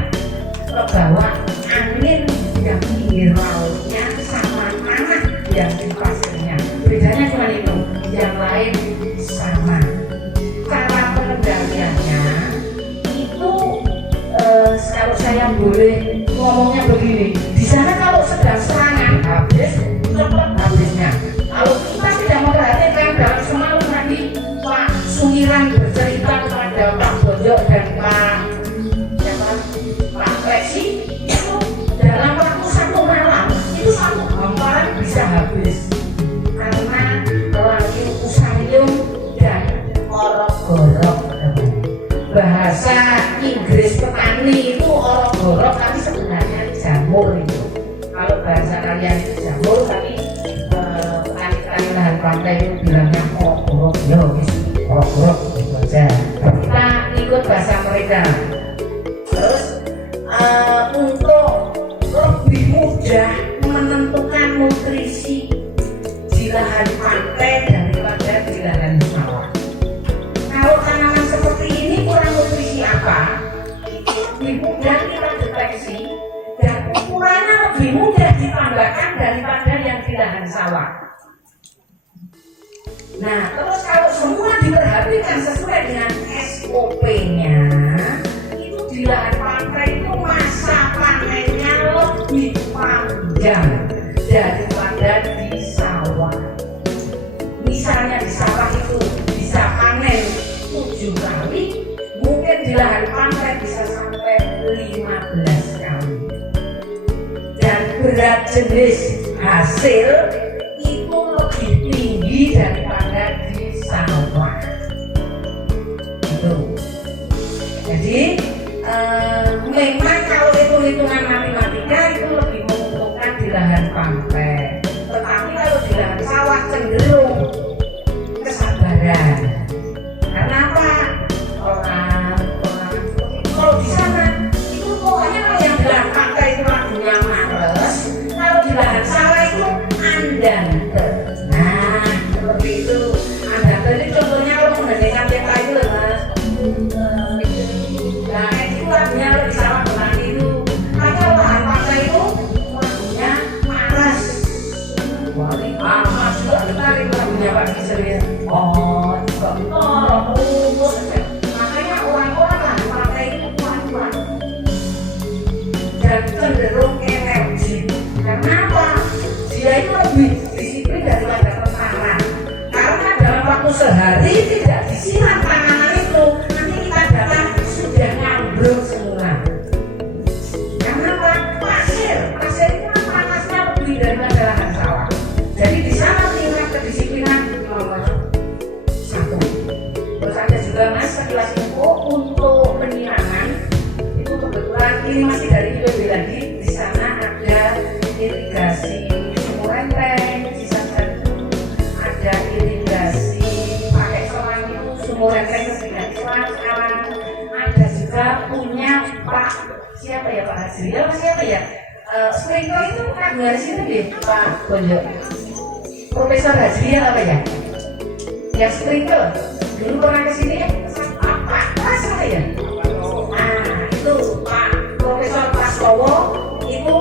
kebawa angin yang pinggir lautnya sama tanah yang di pasirnya. Bedanya cuma itu, yang lain sama. Cara pengendaliannya itu kalau saya boleh ngomongnya begini, di sana kalau sedang serangan habis cepat habisnya. Kalau kita tidak memperhatikan dalam semalam tadi Pak Sumiran bercerita kepada Pak Bojo dan Pak Lesi itu dalam waktu 1 malam itu 1 hamparan bisa habis karena lagi usayung dan orok-gorok. Bahasa Inggris petani itu orok-gorok tapi sebenarnya jamur itu. Kalau bahasa kalian itu jamur tapi petani-petani lahan pantai itu bilangnya orok-gorok. Ya wis orok-gorok gitu aja. Kita ikut bahasa mereka. Terus untuk lebih mudah menentukan nutrisi di lahan pantai daripada di lahan sawah. Kalau tanaman seperti ini kurang nutrisi apa? Lebih mudah kita deteksi dan ukurannya lebih mudah ditambahkan daripada yang di lahan sawah. Nah, terus kalau semua diperhatikan sesuai dengan SOP-nya, itu di lahan pantai itu masa panennya lebih panjang daripada di sawah. Misalnya di sawah itu bisa panen 7 kali, mungkin di lahan pantai bisa sampai 15 kali. Dan berat jenis hasil itu lebih tinggi daripada di sawah. Itu. Jadi memang kalau hitung-hitungan matematika itu lebih menguntungkan di lahan pantai. Tetapi kalau di lahan sawah cenderung kesabaran. Karena apa? Orang kalau di sana itu pokoknya yang di lahan pantai itu lagunya males, kalau di lahan sawah itu andan. Nah, seperti itu. Andan tadi contohnya kalau menggunakan peta itu loh Mas. Nah, itu lagunya di sawah benar itu. Tapi kalau lahan pantai itu lagunya malas. Wah, Mas juga tertarik lagunya Pak Kisri. Oh, makanya orang-orang lah partai itu kuat-kuat dan cenderung energi. Karena apa? Dia itu lebih disiplin daripada tentara. Karena dalam waktu sehari tidak disiram tanaman itu, nanti kita datang sudah ngambruk semua. Karena apa? Pasir itu kan panasnya lebih daripada lahan sawah. Jadi di sana tingkat kedisiplinan nomor 1. Terus ada juga Mas sekilas info untuk penyiraman itu kebetulan ini masih dari IPB lagi. Di sana ada irigasi sumur renteng, sisa satu ada irigasi pakai selang itu sumur renteng dengan selang sekarang. Ada juga punya Pak siapa ya Pak Haji ya siapa ya sprinkler itu kan dari sini deh Pak Bonjo Profesor Haji apa ya? Ya sprinkler dulu pernah kesini apa rasa ya? Nah itu Pak Profesor Prastowo itu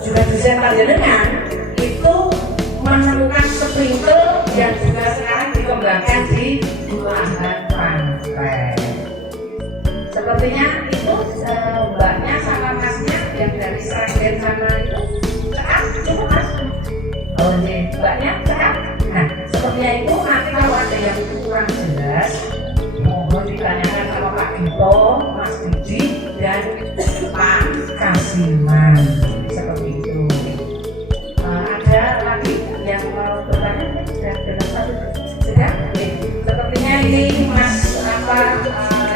juga dosen panjenengan itu menemukan sprinkler yang juga sekarang dikembangkan di lahan pantai. Sepertinya itu mbaknya sama masnya yang dari Sragen sana itu cekap cukup Mas. Oh iya mbaknya cekap. Nah sepertinya itu nanti kalau ada yang kurang jelas jelas. Mohon ditanyakan sama Pak Dito, Mas Didi, dan Pak Kasiman. Seperti itu. Ada lagi yang mau bertanya? Sudah? Oke. Sepertinya ini Mas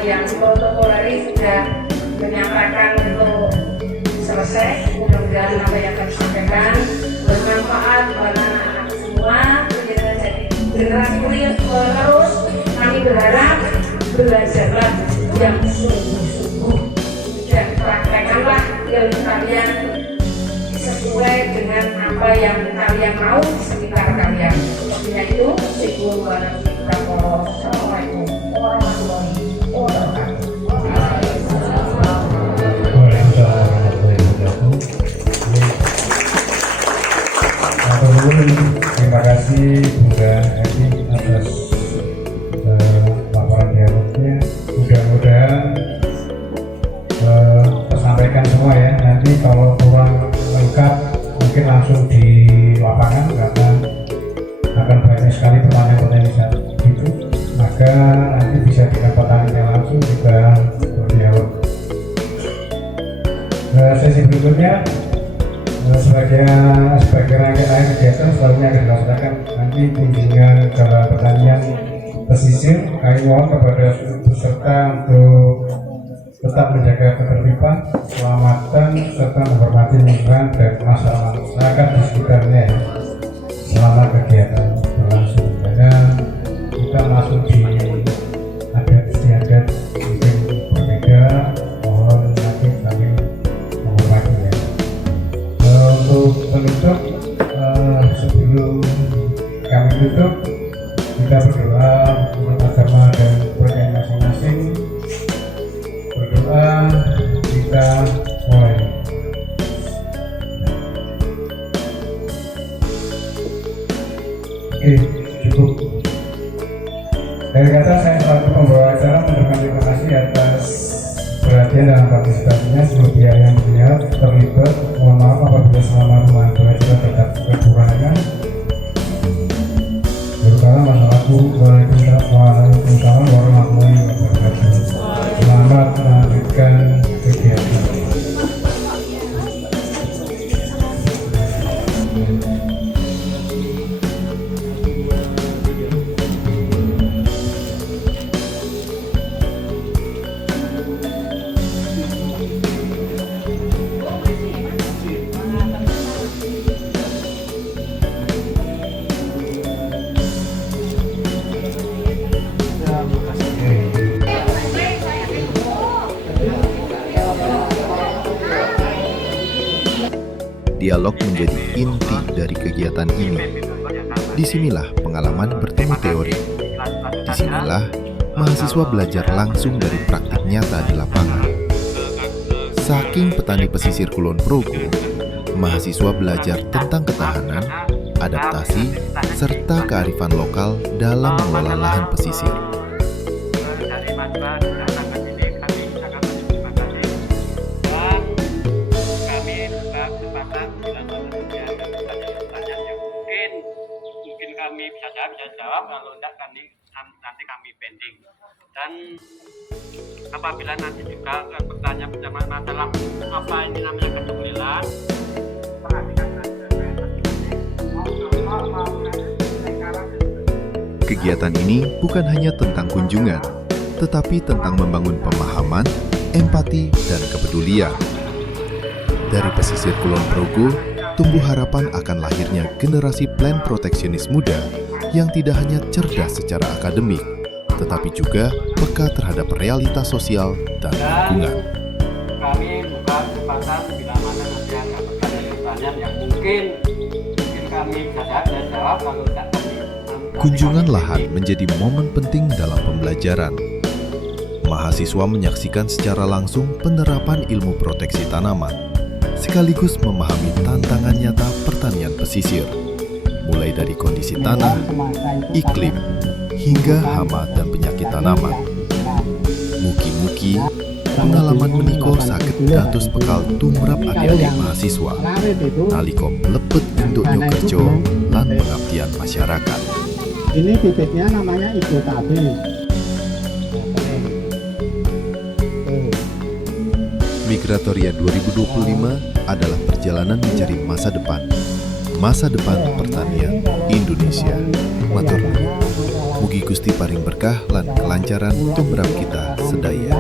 yang protokoleris sudah menyampaikan untuk selesai. Mudah-mudahan apa yang kami sampaikan bermanfaat buat anak-anak semua. Jadi generasi penerus, kami berharap belajarlah yang sungguh-sungguh dan praktekkanlah ilmu kalian sesuai dengan apa yang kalian mau di sekitar kalian. Sepertinya itu. Assalamualaikum warahmatullahi wabarakatuh. Terima kasih Bunda Edi atas laporan dialognya. Mudah-mudahan tersampaikan semua ya. Nanti kalau kurang lengkap mungkin langsung di lapangan karena akan banyak sekali pertanyaan-pertanyaan saat itu. Maka nanti bisa dengan petaninya langsung kita berdialog. Sesi berikutnya sebagai rangkaian kegiatan selanjutnya akan dilaksanakan nanti kunjungan ke pertanian pesisir. Kami mohon kepada seluruh peserta untuk tetap menjaga ketertiban, keselamatan, serta menghormati lingkungan dan masyarakat di sekitarnya selama kegiatan berlangsung. Karena kita masuk di adat istiadat mungkin berbeda, mohon nanti kami menghormatinya. Untuk penutup, sebelum kami tutup, kita berdoa untuk agama dan kepercayaan masing-masing. Berdoa, kita mulai. Oke, cukup. Dari kata saya selaku pembawa acara mengucapkan terima kasih atas perhatian dan partisipasinya. Seluruh pihak yang terlibat, mohon maaf apabila selama memantau acara tetap kekurangan. Waalaikumsalam warahmatullahi wabarakatuh. Selamat melanjutkan kegiatan. Dialog menjadi inti dari kegiatan ini. Disinilah pengalaman bertemu teori. Disinilah mahasiswa belajar langsung dari praktik nyata di lapangan. Saking petani pesisir Kulon Progo, mahasiswa belajar tentang ketahanan, adaptasi, serta kearifan lokal dalam mengelola lahan pesisir. Kami bisa jawab, kalau tidak nanti kami pending. Dan apabila nanti juga bertanya masalah apa ini namanya ketemulilan, kegiatan ini bukan hanya tentang kunjungan, tetapi tentang membangun pemahaman, empati, dan kepedulian. Dari pesisir Kulon Progo, tumbuh harapan akan lahirnya generasi plan proteksionis muda yang tidak hanya cerdas secara akademik, tetapi juga peka terhadap realitas sosial dan lingkungan. Kami buka kesempatan bila mana nanti ada pertanyaan yang mungkin kami bisa jawab, kalau tidak Kunjungan lahan menjadi momen penting dalam pembelajaran. Mahasiswa menyaksikan secara langsung penerapan ilmu proteksi tanaman, sekaligus memahami tantangan nyata pertanian pesisir, mulai dari kondisi tanah, iklim, hingga hama dan penyakit tanaman. Mugi-mugi pengalaman meniko saged dados bekal tumrap adik-adik mahasiswa nalika mlebet untuk kerja lan pengabdian masyarakat. Ini bibitnya namanya ijo tabe. Migratoria 2025 adalah perjalanan mencari masa depan pertanian Indonesia. Matur nuwun. Mugi Gusti paring berkah lan kelancaran tumrap kita sedaya.